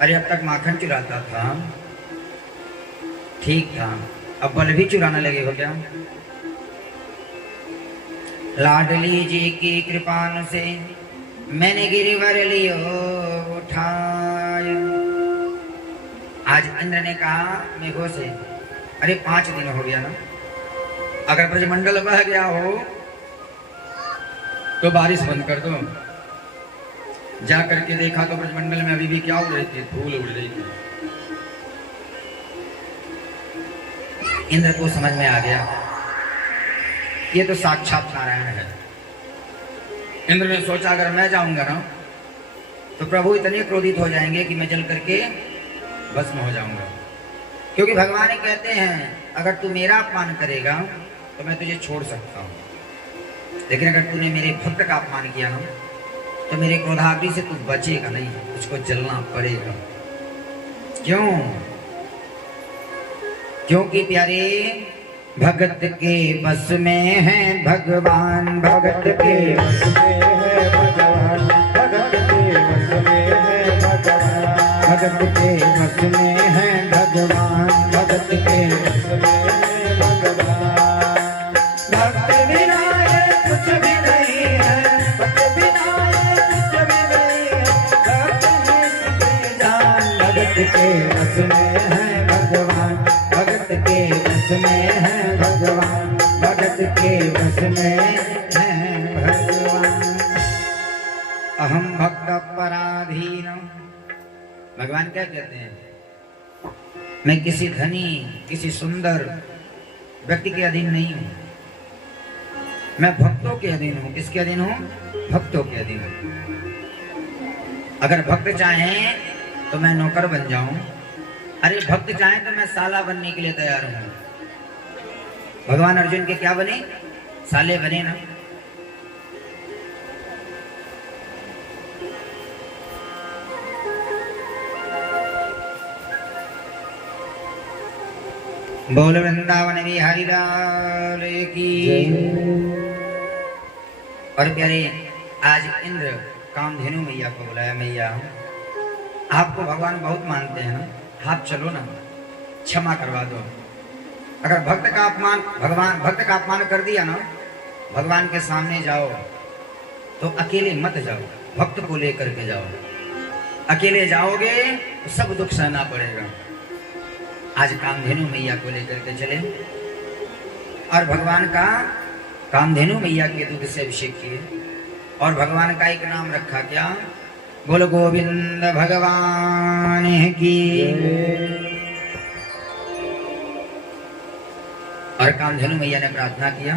अरे अब तक माखन चुराता था, ठीक था, अब बल भी चुराने लगे हो क्या? लाडली जी की कृपान से मैंने गिरिवर लियो उठाया। आज इंद्र ने कहा मेघों से, अरे 5 दिन हो गया ना, अगर ब्रजमंडल बह गया हो तो बारिश बंद कर दो। जा करके देखा तो ब्रजमंडल में अभी भी क्या उड़ रही थी, धूल उड़ रही थी। इंद्र को समझ में आ गया ये तो साक्षात नारायण है। इंद्र ने सोचा अगर मैं जाऊंगा ना तो प्रभु इतने क्रोधित हो जाएंगे कि मैं जल करके भस्म हो जाऊंगा, क्योंकि भगवान कहते हैं अगर तू मेरा अपमान करेगा तो मैं तुझे छोड़ सकता हूं, लेकिन अगर तूने मेरे भक्त का अपमान किया ना तो मेरे क्रोधाग्नि से तू बचेगा नहीं, तुझको जलना पड़ेगा। क्यों? क्योंकि प्यारे भगत के बस में है भगवान, भगत के बस में है भगवान, भगत के बस में है भगवान, भगत के बस में है भगवान, भगत के बस में है भगवान। भक्त बिना ये कुछ भी नहीं है, भक्त बिना ये कुछ भी नहीं है, भक्त है सबके जान, भगत के बस में है भगवान, भगत के बस में है भगवान, भगत के बस में है भगवान। अहम भक्त पराधीन। भगवान क्या कहते हैं? मैं किसी धनी, किसी सुंदर व्यक्ति के अधीन नहीं हूं, मैं भक्तों के अधीन हूं। किसके अधीन हूं? भक्तों के अधीन हूं। अगर भक्त चाहें तो मैं नौकर बन जाऊं, अरे भक्त चाहें तो मैं साला बनने के लिए तैयार हूं। भगवान अर्जुन के क्या बने? साले बने ना। बोल वृंदावन बिहारी लाल की। और प्यारे आज इंद्र कामधेनु मैया को बुलाया, मैया आपको भगवान बहुत मानते हैं ना, आप चलो ना, क्षमा करवा दो। अगर भक्त का अपमान, भक्त का अपमान कर दिया ना, भगवान के सामने जाओ तो अकेले मत जाओ, भक्त को लेकर के जाओ। अकेले जाओगे तो सब दुख सहना पड़ेगा। आज कामधेनु मैया को लेकर के चले और भगवान का कामधेनु मैया के दूध से अभिषेक किए और भगवान का एक नाम रखा, क्या? बोल गोविंद भगवान की। और कामधेनु मैया ने प्रार्थना किया,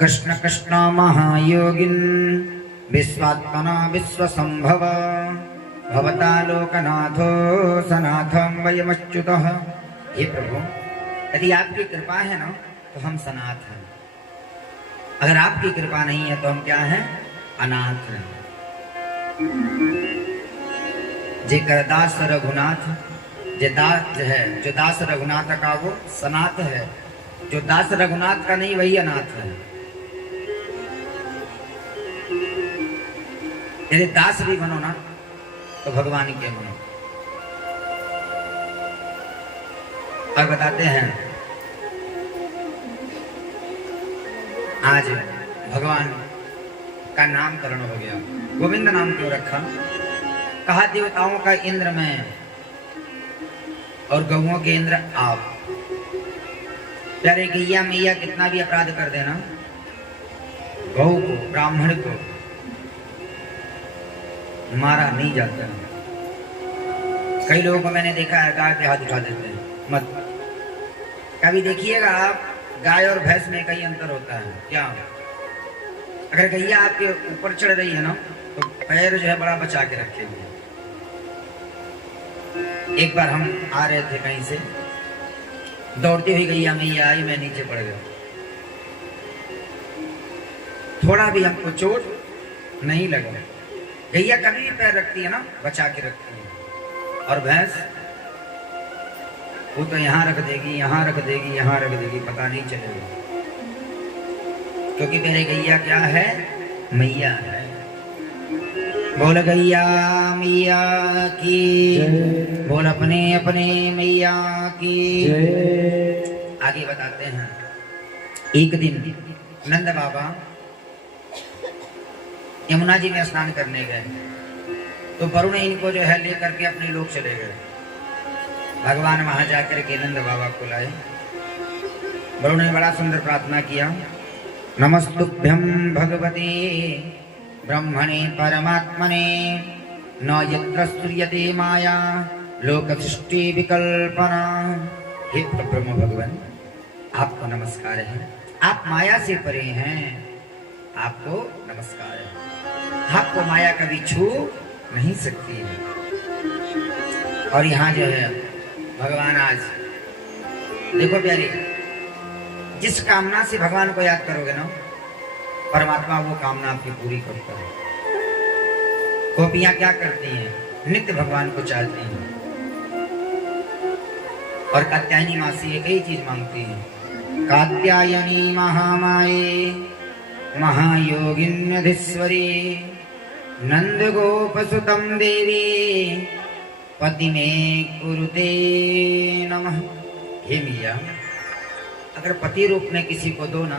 कृष्ण कृष्ण महायोगिन विश्वात्मना विश्वसंभव भवता लोकनाथो सनाथम वयमच्युतः। हे प्रभु, यदि आपकी कृपा है ना तो हम सनाथ हैं, अगर आपकी कृपा नहीं है तो हम क्या हैं? अनाथ हैं। जे करदास रघुनाथ, जे दास है, जो दास रघुनाथ का वो सनाथ है, जो दास रघुनाथ का नहीं वही अनाथ है। यदि दास भी बनो ना तो भगवान के बनो। और बताते हैं आज भगवान का नामकरण हो गया। गोविंद नाम क्यों रखा? कहा देवताओं का इंद्र मैं और गौओं के इंद्र आप। प्यारे गैया मैया कितना भी अपराध कर देना, गौ को, ब्राह्मण को मारा नहीं जाता। कई लोगों को मैंने देखा है गाय पे हाथ उठा देते हैं, मत। कभी देखिएगा आप, गाय और भैंस में कई अंतर होता है। क्या? अगर गैया आपके ऊपर चढ़ रही है ना तो पैर जो है बड़ा बचा के रखेंगे। एक बार हम आ रहे थे कहीं से, दौड़ती हुई गैया मैया आई, मैं नीचे पड़ गया। थोड़ा भी हमको चोट नहीं लगा। गैया कभी भी पैर रखती है ना, बचा के रखती है। और भैंस वो तो यहाँ रख देगी, यहाँ रख देगी, यहाँ रख देगी, पता नहीं चलेगा। क्योंकि मेरे गैया क्या है? मैया है। बोल गैया मैया की, बोल अपने अपने मैया की। आगे बताते हैं, एक दिन नंद बाबा यमुना जी में स्नान करने गए, तो वरुण इनको जो है लेकर के अपने लोग चले गए। भगवान वहां जाकर के नंद बाबा को लाए। वरुण ने बड़ा सुंदर प्रार्थना किया, नमस्तुभ्यं भगवते ब्रह्मणे परमात्मने न यत्र सूर्यते माया लोक सृष्टि विकल्पना। हे ब्रह्म भगवान, आपको नमस्कार है, आप माया से परे हैं, आपको नमस्कार है, आपको माया कभी छू नहीं सकती है। और यहाँ जो है भगवान आज देखो प्यारी, जिस कामना से भगवान को याद करोगे ना, परमात्मा वो कामना आपकी पूरी करता है। गोपियां क्या करती हैं, नित्य भगवान को चाहती हैं, और कात्यायनी माँ से एक ही चीज मांगती हैं, कात्यायनी महामाये महायोगिन्यधीश्वरी नंद गोपसुतम देवी पति में कुरुते नमः। हे मैया, अगर पति रूप में किसी को दो ना,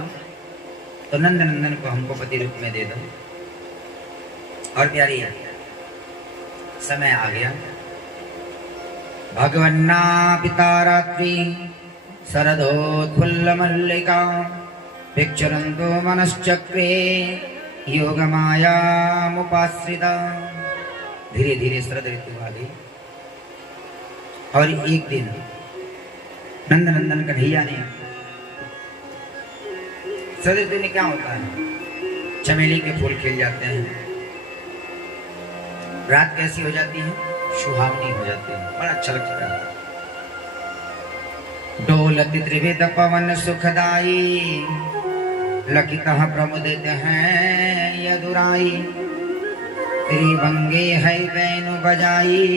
तो नंद नंदन को हमको पति रूप में दे दो। और प्यारी है, समय आ गया। भगवन्ना पिता रात्रि शरदोत्फुल्ल मल्लिका भिक्षरन्तो मनश्चक्रे योग माया मुपाश्रिता। धीरे धीरे शरद ऋतु आ गई, और एक दिन नंद नंदन कन्हैया ने, शरद ऋतु में क्या होता है, चमेली के फूल खिल जाते हैं, रात कैसी हो जाती है, सुहावनी हो जाती है, बड़ा अच्छा लगता है। डोलत त्रिविध पवन सुखदाई लकितः प्रमुदित हैं यदुराई त्रिभंगे है बैनु बजाई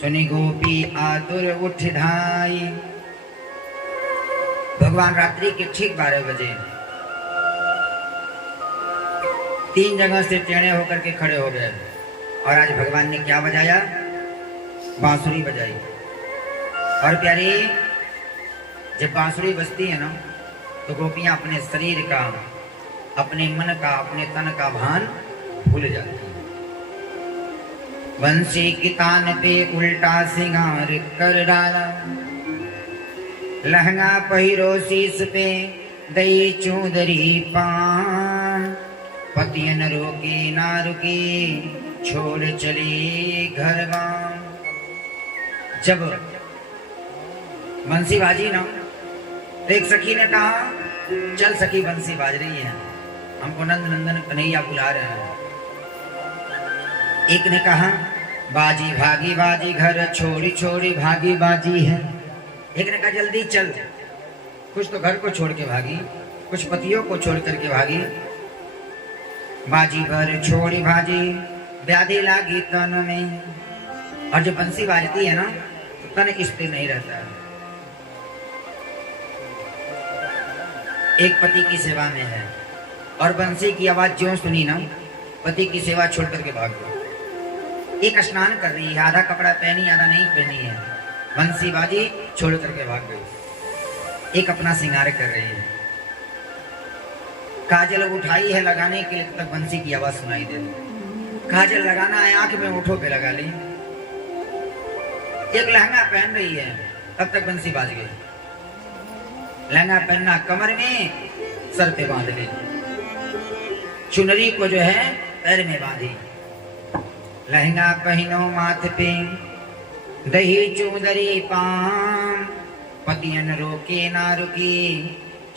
सुनि गोपी आतुर उठ ढाई। भगवान रात्रि के ठीक 12 बजे 3 जगह से टेढ़े होकर के खड़े हो गए, और आज भगवान ने क्या बजाया, बांसुरी बजाई। और प्यारी, जब बांसुरी बजती है ना, तो गोपियां अपने शरीर का, अपने मन का, अपने तन का भान भूल जाती हैं। बंसी की तान पे उल्टा सिंगार कर डाला, लहंगा पहिरो शीस पे दई चूदरी पान, पति न रोके ना रुके छोड़ चली घर गाँव। जब बंसी बाजी ना, तो एक सखी ने कहा, चल सखी बंसी बाज रही है, हमको नंद नंदन कन्हैया बुला रहे हैं। एक ने कहा, बाजी भागी बाजी घर छोड़ी छोड़ी भागी बाजी है। एक ने कहा, जल्दी चल, कुछ तो घर को छोड़ के भागी, कुछ पतियों को छोड़ करके भागी। बाजी भर छोड़ी भाजी व्याधि लागी तन में। और जब बंसी बाजती है ना, तो तन स्थिर नहीं रहता है। एक पति की सेवा में है, और बंसी की आवाज ज्यों सुनी ना, पति की सेवा छोड़ करके भाग गई। एक स्नान कर रही है, आधा कपड़ा पहनी आधा नहीं पहनी है, बंसी बाजी छोड़ करके भाग गई। एक अपना श्रृंगार कर रही है, काजल उठाई है लगाने के लिए, तब बंसी की आवाज सुनाई दे दी। काजल लगाना है, आंख में होठों पे लगा ली। एक लहंगा पहन रही है, तब तक बंसी बाज गई। लहंगा पहनना कमर में, सर पे बांध ली, चुनरी को जो है पैर में बांधी। लहंगा पहनो माथ पे दही चूदरी पाम, पतियन रोके ना रुकी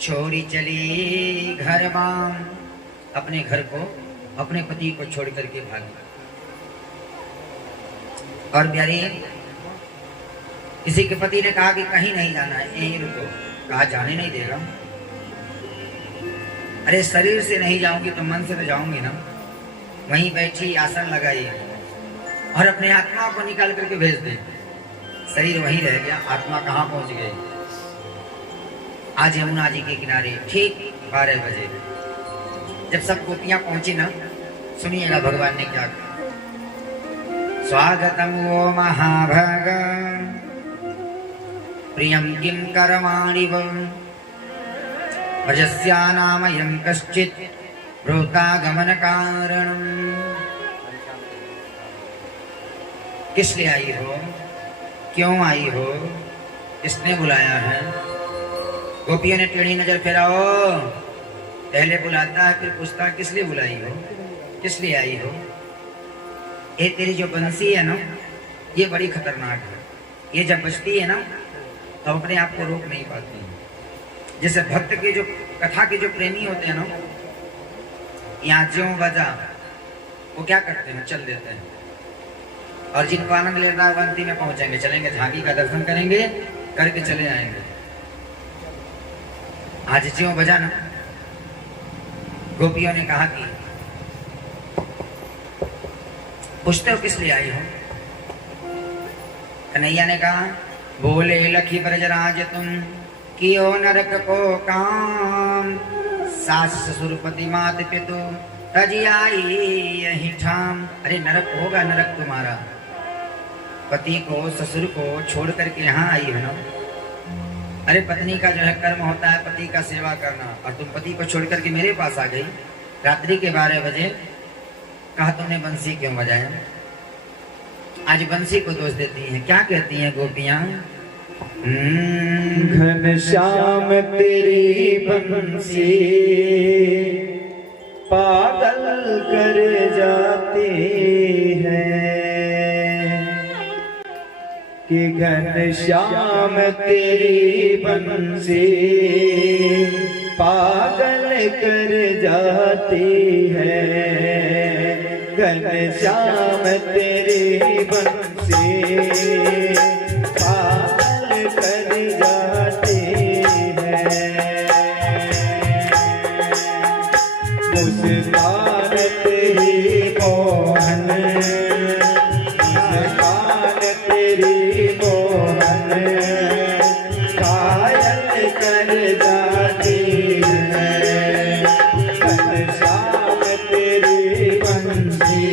छोड़ी चली घर बाम। अपने घर को, अपने पति को छोड़ करके भागी। और प्यारी, किसी के पति ने कहा कि कहीं नहीं जाना है, यहीं रुको। कहा जाने नहीं देगा। अरे शरीर से नहीं जाऊंगी तो मन से तो जाऊंगी ना। वहीं बैठी आसन लगाई और अपने आत्मा को निकाल करके भेज दे। शरीर वहीं रह गया, आत्मा कहाँ पहुंच गई। आज यमुना जी के किनारे ठीक 12 बजे जब सब गोपियां पहुंची ना, सुनिएगा भगवान ने क्या स्वागतं वो महाभाग प्रियं किं करमाणि वो भजस्यानामयं कश्चित् भ्रूतागमनकारणम्। किस लिए आई हो, क्यों आई हो, किसने बुलाया है? गोपियों ने टेढ़ी नजर फेराओ, पहले बुलाता है फिर पूछता है किस लिए बुलाई हो, किस लिए आई हो। ये तेरी जो बंसी है ना, ये बड़ी खतरनाक है। ये जब बजती है ना तो अपने आप को रोक नहीं पाती। जैसे भक्त के जो कथा के जो प्रेमी होते हैं ना, यहाँ ज्यों बजा वो क्या करते हैं, चल देते हैं। और जिनको आनंद लेना है अंतिम में पहुंचेंगे, चलेंगे, झांकी का दर्शन करेंगे, करके चले आएंगे। आज ज्यों बजा ना, गोपियों ने कहा कि पूछते हो किस लिए आई हो? कन्हैया ने कहा, बोले लखी ब्रजराज तुम कियो नरक को काम, सास ससुर पति मात पितु तजी आई यही ठाम। अरे नरक होगा, नरक तुम्हारा, पति को ससुर को छोड़ करके यहाँ आई है ना। अरे पत्नी का जो है कर्म होता है पति का सेवा करना, और तुम पति को छोड़ करके मेरे पास आ गई रात्रि के 12 बजे। कहा तुमने बंसी क्यों बजाया? आज बंसी को दोष देती हैं। क्या कहती हैं गोपियां? घनश्याम तेरी बंसी पागल कर जाती है, कि घनश्याम तेरी बंसी पागल कर जाती है। घनश्याम तेरी बंसी पागल कर जाती है। मुस्कान तेरी मोहन, मुस्कान तेरी मोहन घायल कर जाती